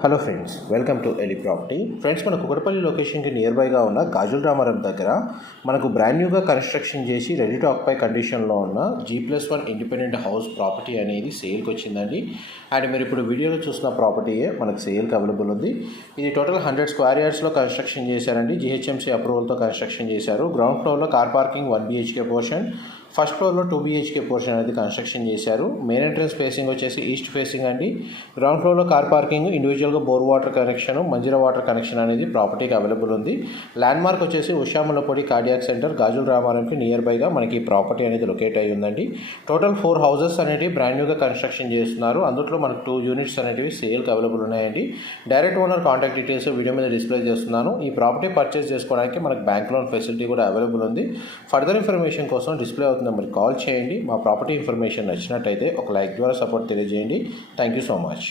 Hello friends, welcome to Eli property. Friends, మన కుకటపల్లి లొకేషన్కి near బైగా ఉన్న గాజుల రామారం దగ్గర మనకు బ్రాండ్ న్యూగా కన్స్ట్రక్షన్ చేసి రెడీ టు ఆక్యుపై కండిషన్లో ఉన్న G+1 ఇండిపెండెంట్ హౌస్ ప్రాపర్టీ అనేది సేల్కి వచ్చిందండి. అండ్ మీరు ఇప్పుడు వీడియోలో చూసిన ప్రాపర్టీయే మనకు సేల్కి అవైలబుల్ ఉంది. ఇది టోటల్ 100 స్క్వేర్ యార్డ్స్లో కన్స్ట్రక్షన్ చేశారండి. GHMC అప్రూవల్తో కన్స్ట్రక్షన్ చేశారు. గ్రౌండ్ ఫ్లోర్లో car parking 1 BHK portion, first ఫ్లోర్లో 2 BHK పోర్షన్ అనేది కన్స్ట్రక్షన్ చేశారు. మెయిన్ ఎంట్రన్స్ ఫేసింగ్ వచ్చేసి ఈస్ట్ ఫేసింగ్ అండి. గ్రౌండ్ ఫ్లోర్లో కార్ పార్కింగ్, ఇండివిజువల్గా bore water connection, Manjira water connection అనేది ప్రాపర్టీకి అవైలబుల్ ఉంది. ల్యాండ్ మార్క్ వచ్చేసి ఉషాములపొడి కార్డియాక్ సెంటర్ గాజుల రామారంకి నియర్ బైగా మనకి ప్రాపర్టీ అనేది లొకేట్ అయ్యి ఉందండి. టోటల్ 4 హౌసెస్ అనేవి బ్రాండ్ న్యూగా కన్స్ట్రక్షన్ చేస్తున్నారు. అందులో మనకు 2 యూనిట్స్ అనేవి సేల్కి అవైలబుల్ ఉన్నాయండి. Direct owner contact details video మీద డిస్ప్లే చేస్తున్నాను. ఈ ప్రాపర్టీ పర్చేస్ చేసుకోవడానికి మనకు బ్యాంక్ లోన్ ఫెసిలిటీ కూడా అవైలబుల్ ఉంది. ఫర్దర్ ఇన్ఫర్మేషన్ కోసం డిస్ప్లే అవుతుంది నెంబర్కి కాల్ చేయండి. మా ప్రాపర్టీ ఇన్ఫర్మేషన్ నచ్చినట్టయితే ఒక లైక్ ద్వారా సపోర్ట్ తెలియజేయండి. Thank you so much.